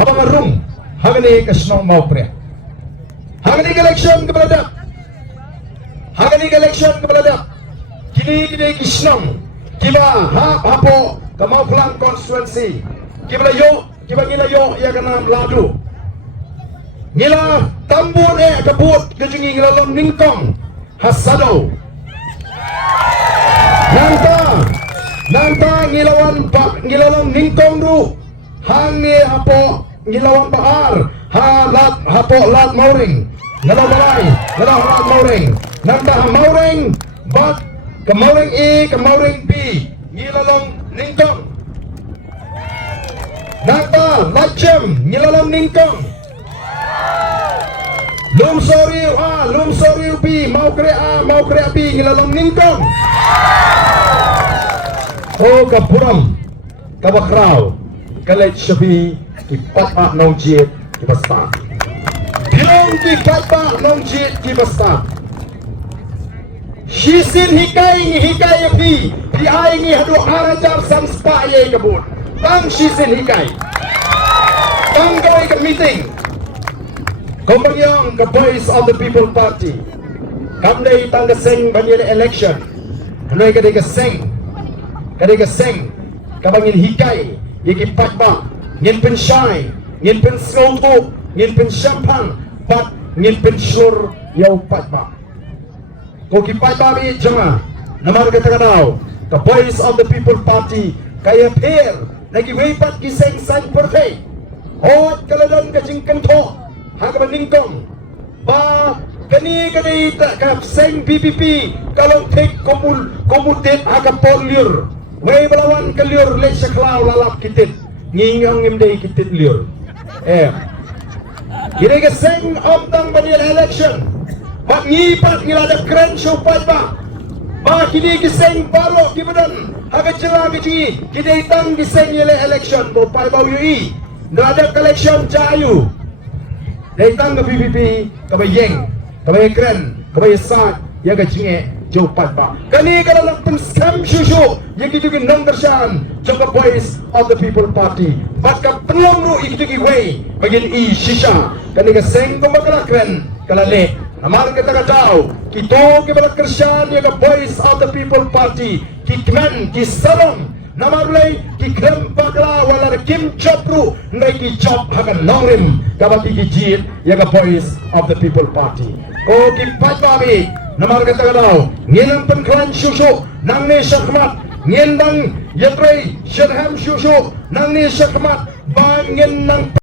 habang arung hangani kasnong mau pre hangani election kepada hangani election kepada kini kisnong kiba hapo kamau pulang constituency kiba ngila yo ya kana ladu ngila tambun kabut kejungi ngila lom ningkong hasado nanta ngilawan ningkong du hangi hapo ngilawan bahar hapo lat mauring ngalaw lat mauring nanta mauring bat kemauring kemauring B ngilalong ningkong nanta lacem ngilalong ningkong lum soriu B mau krea B ngilalong ningkong o kapuram kabakraw kalet shabi ipatpa nong jiet kibasta bilong ipatpa nong jiet kibasta shisin hikai api ai ngi hadu harajar samspa ye kabut tang shisin hikai tang gawai ke meeting kombagyong the voice of the people party kamdai tang seng banyer election hanoi ka seng kabangin hikai ikipat ba ngin pen shai ngin pen snow ngin pen champagne pat ngin pen slur yaw pat ba ko kipat ba mi jama namar ka tagadaw the voice of the people party kaya pair nagi weipat kiseng sang perfe hot kaladon ka jingkan to haka ningkong ba kani ka seng PPP kalau take komutet haka poliur way balawan kaliur le saklaw lalap kitit ngingang imday kitit liur gini ka seng omtang banil election mak ngipat ngilada kren syupat ba kini kiseng baro kibadan haka jela kici kini tang kiseng yele election bo pai bau yui nada collection jayu datang ke PPP kabayeng kabay kren kabay sat ya ka jinge jopat ba kani kalau lampun scam shushu yang itu nang tersan jangka voice of the people party maka pelong nu itu way bagin shisha kani ka seng kumakrakren kalale amar kita kataw kito kibalat kersan yang voice of the people party kikman kisalong namarulay kikrem bakla wala kim chopru ngai ki chop hakan nongrim kabati kijit yang voice of the people party ko kipat babi namar kata daw ngilang pengklan syusuk nang ni syakmat ngendang yatray syarham syusuk nang ni syakmat bangin nang